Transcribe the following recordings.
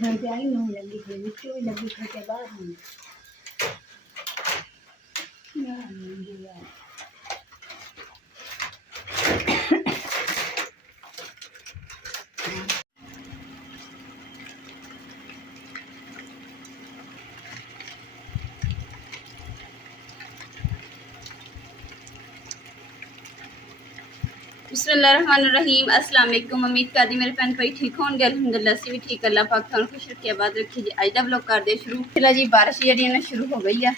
खर्चे आई नहीं लगी फिर बिच्चों भी लगी खर्चे बाहर नहीं यार बिस्मिल्लाहिर्रहमानिर्रहीम अस्सलाम वालेकुम। उम्मीद करदी मेरे भैन भाई ठीक होंगे। अल्हम्दुलिल्लाह से भी ठीक। अल्लाह पाक तुहानू खुश रखे आबाद रखे जी। अज दा व्लॉग करदे शुरू। चला जी बारिश जी ना शुरू हो गई है।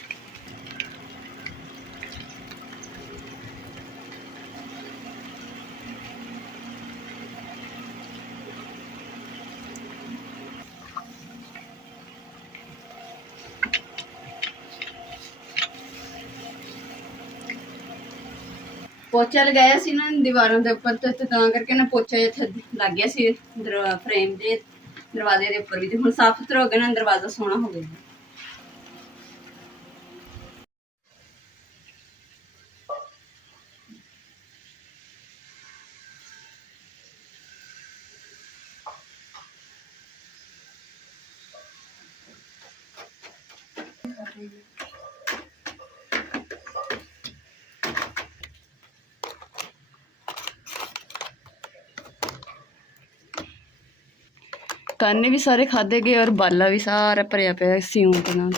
पोचा लगाया सी ना दीवारों के उपर तो करके ना पोचा इत्थे लग गया सी फ्रेम के दरवाजे के उपर भी। हुण साफ सुथरा हो गया ना, दरवाजा सोहना हो गया। काने भी सारे खाधे गए और बाला भी सारा भरिया पे सियूं के नाल।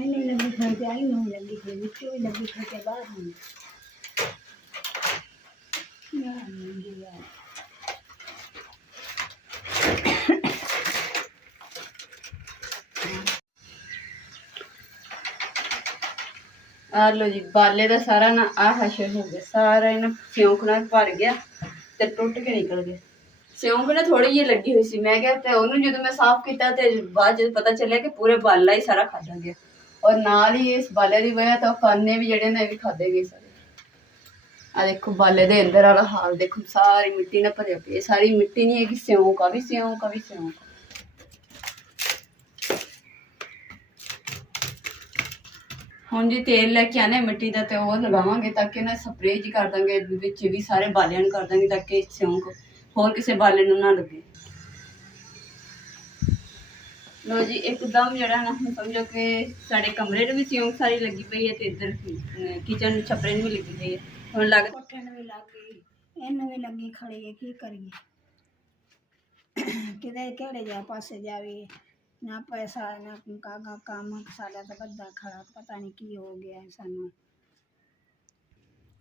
नहीं लगी खर्चे आई नहीं लगी फिर बिच्चों भी लगी खर्चे बाहर नहीं यार आ लो जी बाले का सारा ना आ हशर हो गया, सारा इन्हें सिਉਂक नाल भर गया ते टुट के निकल गया। सिਉਂक ना थोड़ी जी लगी हुई सी, मैं क्या ते ओनू जदों मैं साफ किया ते बाद जब पता चलिया कि पूरे बाला ही सारा खादा गया और नाल ही इस बाले की वजह तो काने भी जेडे ने भी खाधे गए सारे। आ देखो बाले दे अंदर वाला हाल देखो, सारी मिट्टी ना भरिया पई। सारी मिट्टी नहीं है कि सिਉਂक आ भी सिਉਂक आ भी सिਉਂक। ਹੁਣ ਜੀ ਤੇਲ ਲੈ ਕੇ ਆਨੇ ਮਿੱਟੀ ਦਾ ਤੇ ਉਹ ਲਗਾਵਾਂਗੇ ਤਾਂ ਕਿ ਨਾ ਸਪਰੇਅ ਜੀ ਕਰ ਦਾਂਗੇ ਵਿੱਚ ਵੀ ਸਾਰੇ ਬਾਲਿਆਂ ਨੂੰ ਕਰ ਦਾਂਗੇ ਤਾਂ ਕਿ ਸਿਉਂਕ ਹੋਰ ਕਿਸੇ ਬਾਲੇ ਨੂੰ ਨਾ ਲੱਗੇ। ਲੋ ਜੀ ਇੱਕਦਮ ਜਿਹੜਾ ਨਾ ਹੁਣ ਸਮਝੋ ਕਿ ਸਾਡੇ ਕਮਰੇ ਨੂੰ ਵੀ ਸਿਉਂਕ ਸਾਰੀ ਲੱਗੀ ਪਈ ਹੈ ਤੇ ਇੱਧਰ ਕਿਚਨ ਛੱਪਰੇ ਨੂੰ ਵੀ ਲੱਗੀ ਪਈ ਹੈ। ਹੁਣ ਲੱਗ कोठे भी लग गई इन भी लगी खड़ी है की करिए किधर केड़े जा पासे जावे ना पैसा ना कागा काम साडा तो बदा खड़ा पता नहीं की हो गया है सानू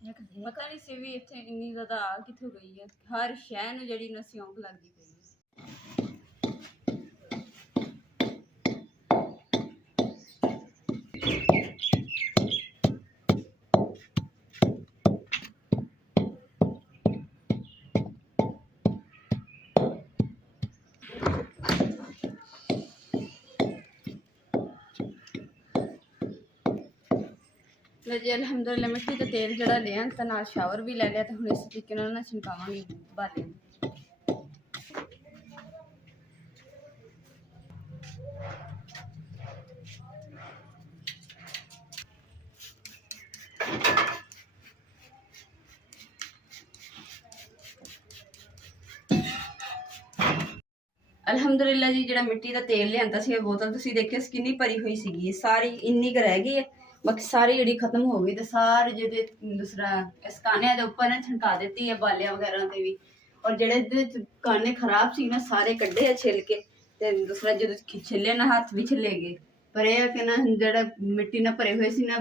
ਪਤਾ ਨਹੀਂ ਸੀ ਵੀ ਇੱਥੇ ਇੰਨੀ ਜ਼ਿਆਦਾ ਆ ਕਿੱਥੋਂ ਗਈ ਹੈ। ਹਰ ਸ਼ਹਿਰ ਨੂੰ ਜਿਹੜੀ ਨਾ ਸਿਉਂਕ ਲੱਗਦੀ ਪਈ ਹੈ। लो जी अलहमदुलिल्लाह मिट्टी तो तेल जड़ा लिया तो नाल शावर भी ले लिया तो हम इस तरीके ना छनकावांगे बाले। अलहमदुलिल्लाह जी जो मिट्टी का तेल लिया सी बोतल तुसीं देखिया किन्नी भरी हुई सी, सारी इन्नी क रह गई है, बाकी सारी जी खत्म हो गई। तो सारे जो दूसरा इस काने के उपर ने छनका दी है बालिया वगैरह से भी। और जेडे काने खराब सी ना सारे कड्ढे छिल के ते दूसरा जो छिले ना हाथ भी छिले गए। पर यह कि ना जेड़ा मिट्टी ना भरे हुए सी ना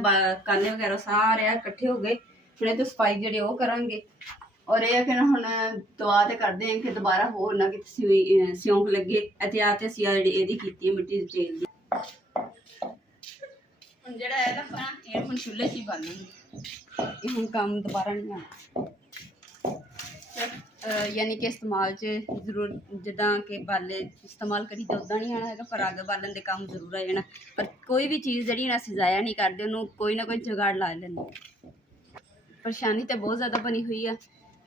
काने वगैरह सारे इकट्ठे हो गए। फिर तो सफाई जी वो करांगे और यह कि ना हुण दुआ तो करते हैं कि दोबारा होर ना कि सिਉਂक लगे। एहतियात असीं इहदी कीती है मिट्टी दे तेल दी। हुण जिहड़ा है ना ये हुण चुल्हे 'च ही बालांगे, हुण काम दोबारा नहीं आना। यानी कि इस्तेमाल जरूर जिदा कि बाले इस्तेमाल करी तो उदा नहीं आना है, पर अग बालन के काम जरूर आ जाना। पर कोई भी चीज़ जी असीं ज़ाया नहीं करते, उन्होंने कोई ना कोई जुगाड़ ला लेंगे। परेशानी तो बहुत ज़्यादा बनी हुई है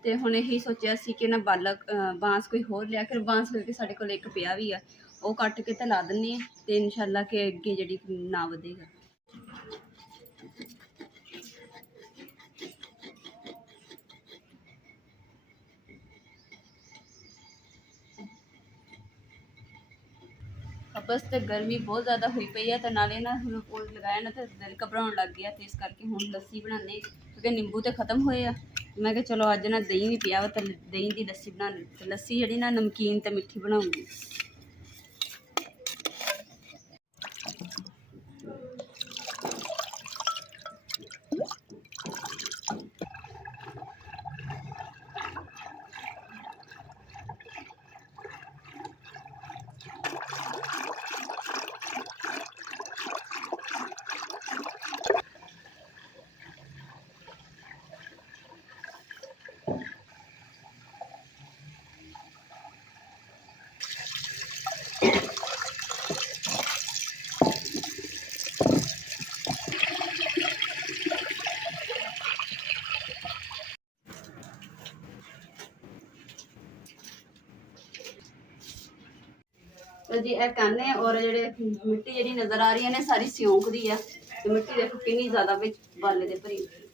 तो हुण यही सोचा सी कि ना बाला बांस कोई होर लिया कर। बांस करके साढ़े कोल एक पिया भी है ਉਹ ਕੱਟ ਕੇ ਤਾਂ ਲਾ ਦਿੰਨੀ ਆ ਤੇ ਇਨਸ਼ਾਅੱਲਾ ਕਿ ਅੱਗੇ ਜਿਹੜੀ ਨਾ ਵਧੇਗਾ। ਬਸ ਤੇ ਗਰਮੀ ਬਹੁਤ ਜ਼ਿਆਦਾ ਹੋਈ ਪਈ ਆ ਤੇ ਨਾਲੇ ਨਾ ਗਲੂਕੋਜ਼ ਲਗਾਇਆ ਨਾ ਤੇ ਦਿਲ ਘਬਰਾਉਣ ਲੱਗ ਗਿਆ ਤੇ ਇਸ ਕਰਕੇ ਹੁਣ ਲੱਸੀ ਬਣਾਉਂਦੇ ਕਿਉਂਕਿ ਨਿੰਬੂ ਤੇ ਖਤਮ ਹੋਏ ਆ। ਮੈਂ ਕਿਹਾ ਚਲੋ ਅੱਜ ਨਾ ਦਹੀਂ ਵੀ ਪਿਆ ਵਾ ਤੇ ਦਹੀਂ ਦੀ ਲੱਸੀ ਬਣਾ ਲਈ ਤੇ ਲੱਸੀ ਜਿਹੜੀ ਨਾ ਨਮਕੀਨ ਤੇ ਮਿੱਠੀ ਬਣਾਉਂਗੀ। जी ਇਹ कहने और ਜਿਹੜੇ ਮਿੱਟੀ ਜਿਹੜੀ ਨਜ਼ਰ ਆ ਰਹੀ ਹੈ ਨੇ ਸਾਰੀ ਸਿਉਂਕ ਦੀ ਆ ਤੇ ਮਿੱਟੀ ਦੇਖੋ ਕਿੰਨੀ ਜ਼ਿਆਦਾ ਵਿੱਚ ਬਾਲੇ ਦੇ ਭਰੀ ਹੋਈ।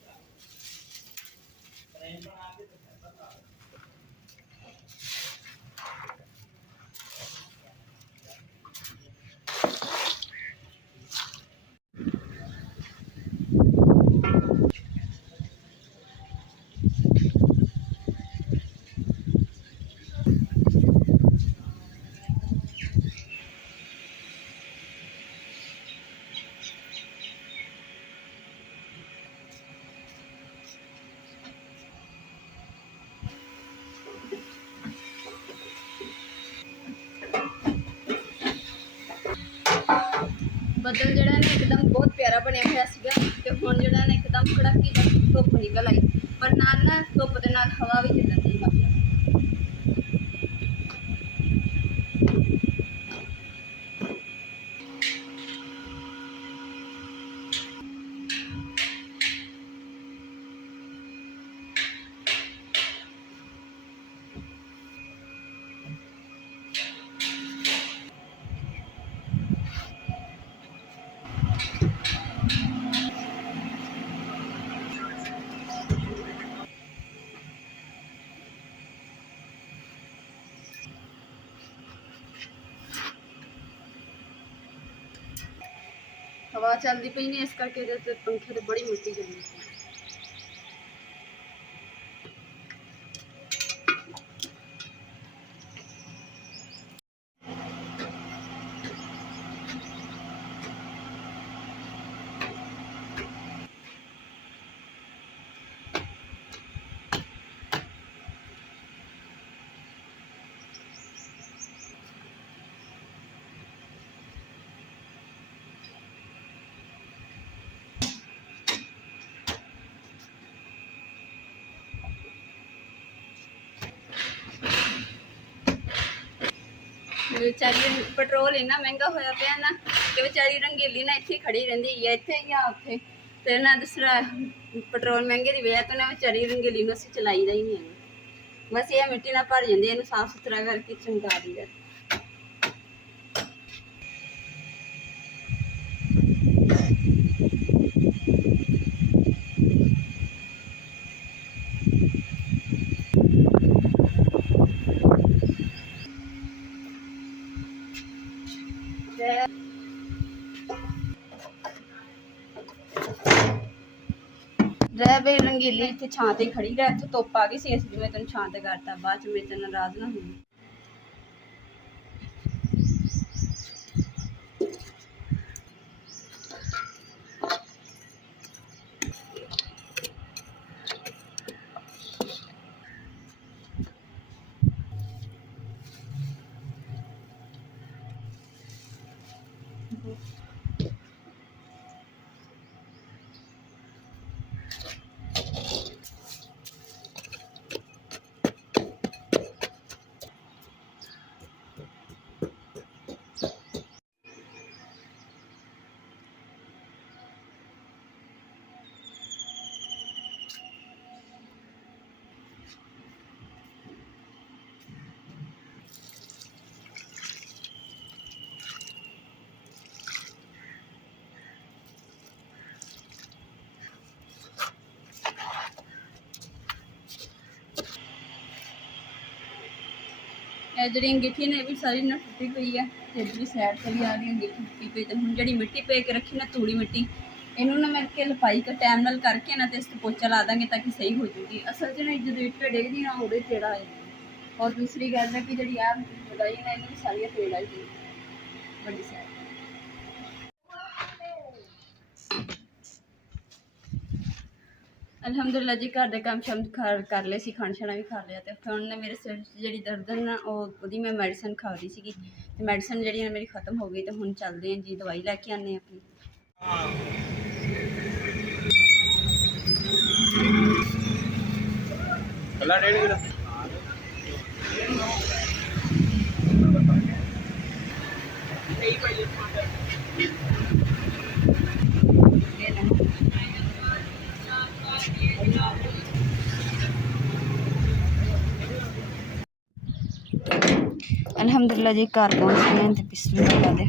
ਬੱਦਲ ਜਿਹੜਾ ਨੇ ਇੱਕਦਮ ਬਹੁਤ ਪਿਆਰਾ ਬਣਿਆ ਹੋਇਆ ਸੀਗਾ ਤੇ ਹੁਣ ਜਿਹੜਾ ਨੇ ਇੱਕਦਮ ਕੜਾਕੀ ਦਾ ਧੁੱਪ ਨਿਕਲ ਆਈ ਪਰ ਨਾਲ ਨਾ ਧੁੱਪ ਦੇ ਨਾਲ ਹਵਾ ਵੀ ਚੱਲਣ ਦੀ ਮਾਤਰਾ। ਹਵਾ ਚੱਲਦੀ ਪਈ ਨੇ ਇਸ ਕਰਕੇ ਇਹਦੇ ਤੇ ਪੰਖੇ ਤੇ ਬੜੀ ਮਿੱਟੀ ਜੰਮੀ ਪਈ। ਵਿਚਾਰੀ ਪੈਟਰੋਲ ਇੰਨਾ ਮਹਿੰਗਾ ਹੋਇਆ ਪਿਆ ਨਾ ਕਿ ਵਿਚਾਰੀ ਰੰਗੀਲੀ ਨਾ ਇੱਥੇ ਖੜੀ ਰਹਿੰਦੀ ਹੈ ਇੱਥੇ ਜਾਂ ਉੱਥੇ ਤੇ ਨਾ ਦੂਸਰਾ ਪੈਟਰੋਲ ਮਹਿੰਗੇ ਦੀ ਵਜ੍ਹਾ ਤੋਂ ਨਾ ਵਿਚਾਰੀ ਰੰਗੀਲੀ ਨੂੰ ਅਸੀਂ ਚਲਾਈਦਾ ਹੀ ਨਹੀਂ ਹੈ। ਬਸ ਇਹ ਮਿੱਟੀ ਨਾਲ ਭਰ ਜਾਂਦੀ ਇਹਨੂੰ ਸਾਫ਼ ਸੁਥਰਾ ਕਰਕੇ ਚਮਕਾ ਦਈਦਾ। ਰਹਿ ਬਈ ਰੰਗੀਲੀ ਇੱਥੇ ਛਾਂ ਤੇ ਖੜੀ ਰਹਿ ਇੱਥੇ ਧੁੱਪ ਆ ਗਈ ਸੀ ਇਸ ਲਈ ਮੈਂ ਤੈਨੂੰ ਛਾਂ ਤੇ ਕਰਤਾ ਬਾਅਦ ਚ ਮੇਰੇ ਤੇ ਨਾਰਾਜ਼ ਨਾ ਹੋਈ। ਇਹ ਜਿਹੜੀ ਅੰਗੀਠੀ ਨੇ ਇਹ ਵੀ ਸਾਰੀ ਨਾ ਟੁੱਟੀ ਪਈ ਹੈ ਤੇ ਇਧਰਲੀ ਸਾਈਡ ਤੇ ਵੀ ਆ ਰਹੀ ਅੰਗੀਠੀ ਟੁੱਟੀ ਪਈ। ਤੇ ਹੁਣ ਜਿਹੜੀ ਮਿੱਟੀ ਪੇ ਕੇ ਰੱਖੀ ਨਾ ਧੂੜੀ ਮਿੱਟੀ, ਇਹਨੂੰ ਨਾ ਮੈਂ ਕਿ ਲਪਾਈ का ਟਾਈਮ ਨਾਲ ਕਰਕੇ ਨਾ ਤੇ ਇਸ ਤੇ ਪੋਚਾ ਲਾ ਦਾਂਗੇ ਤਾਂ ਕਿ ਸਹੀ ਹੋ ਜੂਗੀ। ਅਸਲ 'ਚ ਨਾ ਜਦੋਂ ਇੱਟ ਡਿੱਗਦੀ ਨਾ ਉਹਦੇ ਤੇੜਾ ਆ ਜਾਂਦਾ। ਔਰ ਦੂਸਰੀ ਗੱਲ ਹੈ ਕਿ ਜਿਹੜੀ ਆ ਲਗਾਈ ਨਾ ਇਹਨੂੰ ਸਾਰੀਆਂ ਤੇੜ ਆਈ ਗਈ ਵੱਡੀ ਸਾਈਡ। ਅਲਹਮਦੁਲਿਲਾ ਜੀ ਘਰ ਦੇ ਕੰਮ ਸ਼ਮ ਕਰ ਲਏ ਸੀ, ਖਾਣਾ ਛਾਣਾ ਵੀ ਖਾ ਲਿਆ। ਤੇ ਹੁਣ ਨਾ ਮੇਰੇ ਸਿਰ 'ਚ ਜਿਹੜੀ ਦਰਦ ਹੈ ਨਾ ਉਹਦੀ ਮੈਂ ਮੈਡੀਸਨ ਖਾ ਰਹੀ ਸੀਗੀ ਤੇ ਮੈਡੀਸਨ ਜਿਹੜੀ ਮੇਰੀ ਖਤਮ ਹੋ ਗਈ। ਤੇ ਹੁਣ ਚੱਲਦੇ ਹਾਂ ਜੀ ਦਵਾਈ ਲੈ ਕੇ ਆਉਂਦੇ ਆਪਣੀ। ਕੱਲਾ 1.5 ਕਿਲੋ अल्हम्दुलिल्लाह जी घर पहुंच गए हैं तो बिस्मिल्लाह दे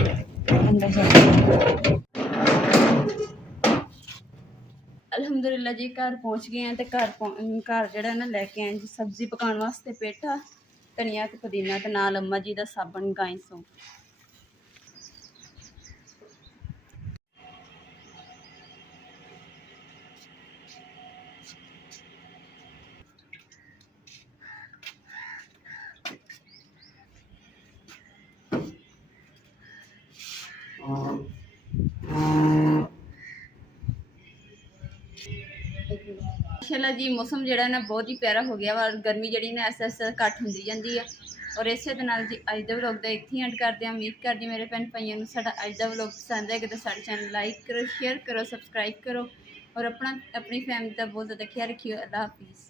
अंदर जाते। अल्हम्दुलिल्लाह जी घर पहुंच गए हैं तो घर जड़ा ना लैके आए जी सब्जी पकाने वास्ते पेठा, धनिया ते पुदीना ते नाल अम्मा जी दा साबन गाय सौंफ। माशाल्लाह जी मौसम जड़ा ना बहुत ही प्यारा हो गया वा। गर्मी जड़ी ना ऐसा ऐसा घट होंदी जांदी है। और इसे दे नाल जी अज दा व्लॉग दा इत्थे एंड करदे हां। उम्मीद करदी मेरे भैन भाइयों नूं साडा अज दा व्लॉग पसंद आएगा तो साडे चैनल लाइक करो, शेयर करो, सबसक्राइब करो और अपनी फैमिली का बहुत ज़्यादा ख्याल रखियो। अल्लाह हाफिज़।